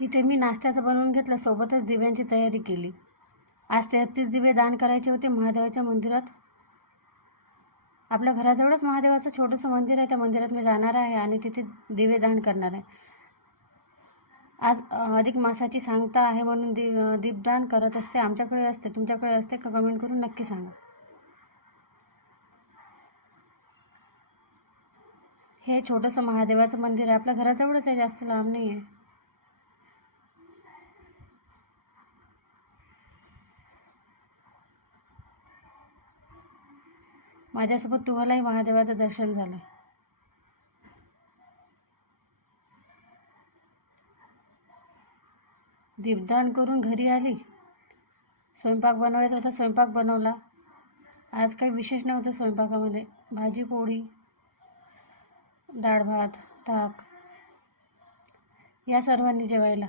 इथे मी नाश्त्याचं बनवून घेतलं, सोबतच दिव्यांची तयारी केली. आज 33 दिवे दान करायचे होते महादेवाच्या मंदिरात. आपल्या घराजवळच महादेवाचं छोटंसं मंदिर आहे. त्या मंदिरात मी जाणार आहे आणि तिथे दिवे दान करणार आहे. आज अधिक मासाची सांगता आहे म्हणून दीपदान करत असते. आमच्याकडे असते, तुमच्याकडे असते का? कमेंट करून नक्की सांगा. हे छोटंसं महादेवाचं मंदिर आहे, आपल्या घराजवळच आहे, जास्त लांब नाही आहे. माझ्यासोबत तुम्हालाही महादेवाचं दर्शन झालं. दीपदान करून घरी आली. स्वयंपाक बनवायचा होता, स्वयंपाक बनवला. आज काही विशेष नव्हतं स्वयंपाकामध्ये. भाजी पोळी, डाळ भात, ताक या सर्वांनी जेवायला.